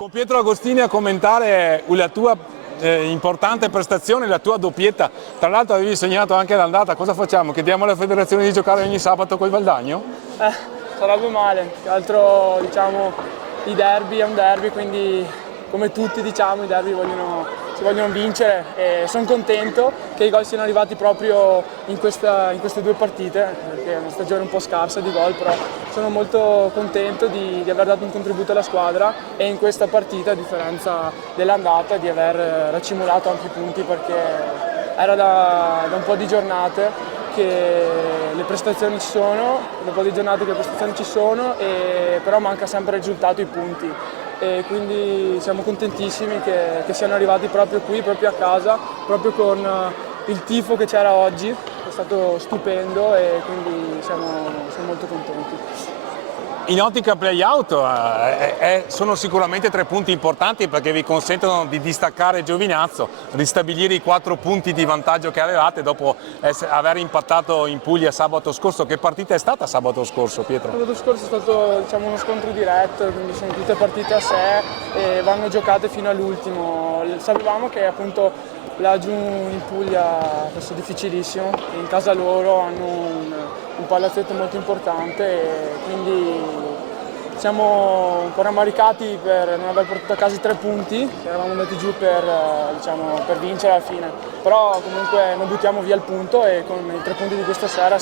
Con Pietro Agostini a commentare la tua importante prestazione, la tua doppietta. Tra l'altro avevi segnato anche l'andata. Cosa facciamo? Chiediamo alla federazione di giocare ogni sabato col Valdagno? Sarebbe male, più che altro diciamo i derby è un derby, quindi come tutti diciamo i derby si vogliono vincere e sono contento che i gol siano arrivati proprio in queste due partite, perché è una stagione un po' scarsa di gol, però sono molto contento di aver dato un contributo alla squadra e in questa partita, a differenza dell'andata, di aver racimolato anche i punti, perché era da un po' di giornate che le prestazioni ci sono, un po' di giornate che le prestazioni ci sono, però manca sempre il risultato, i punti. E quindi siamo contentissimi che siano arrivati proprio qui, proprio a casa, proprio con il tifo che c'era oggi, è stato stupendo e quindi siamo molto contenti. In ottica play-out sono sicuramente 3 punti importanti perché vi consentono di distaccare Giovinazzo, ristabilire i 4 punti di vantaggio che avevate dopo aver impattato in Puglia sabato scorso. Che partita è stata sabato scorso, Pietro? Sabato scorso è stato uno scontro diretto, quindi sono tutte partite a sé e vanno giocate fino all'ultimo. Sapevamo che appunto laggiù in Puglia fosse difficilissimo, in casa loro hanno un palazzetto molto importante e quindi siamo un po' rammaricati per non aver portato a casa i 3 punti, eravamo andati giù per vincere alla fine, però comunque non buttiamo via il punto e con i 3 punti di questa sera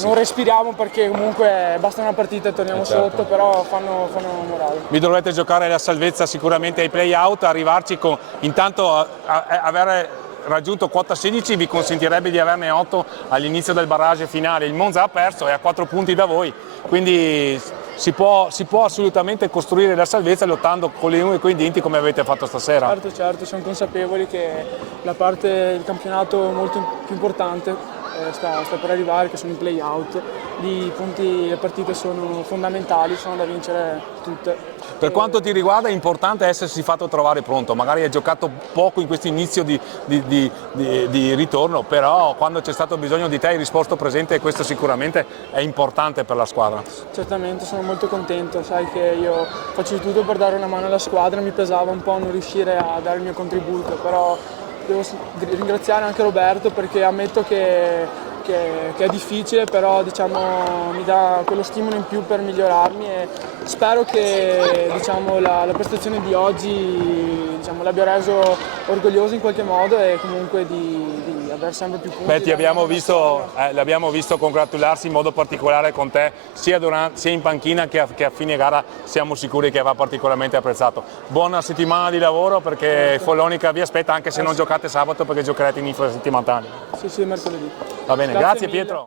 non respiriamo, perché comunque basta una partita e torniamo sotto, però fanno morale. Vi dovrete giocare la salvezza sicuramente ai play-out, arrivarci con intanto avere raggiunto quota 16 vi consentirebbe di averne 8 all'inizio del barrage finale. Il Monza ha perso, è a 4 punti da voi, quindi si può assolutamente costruire la salvezza lottando con le unghie e con i denti come avete fatto stasera. Certo, siamo consapevoli che la parte del campionato molto più importante sta per arrivare, che sono i play-out. I punti, le partite sono fondamentali, sono da vincere tutte. Per quanto ti riguarda è importante essersi fatto trovare pronto, magari hai giocato poco in questo inizio di ritorno, però quando c'è stato bisogno di te hai risposto presente e questo sicuramente è importante per la squadra. Certamente, sono molto contento, sai che io faccio di tutto per dare una mano alla squadra, mi pesava un po' non riuscire a dare il mio contributo, però devo ringraziare anche Roberto, perché ammetto che è difficile, però diciamo, mi dà quello stimolo in più per migliorarmi e spero che la prestazione di oggi l'abbia reso orgoglioso in qualche modo e comunque di avere sempre più punti. Beh, l'abbiamo visto congratularsi in modo particolare con te sia in panchina che a fine gara, siamo sicuri che va particolarmente apprezzato. Buona settimana di lavoro, perché Follonica vi aspetta, anche se non giocate sabato, perché giocherete in infrasettimanali. Sì, mercoledì. Va bene, grazie Pietro.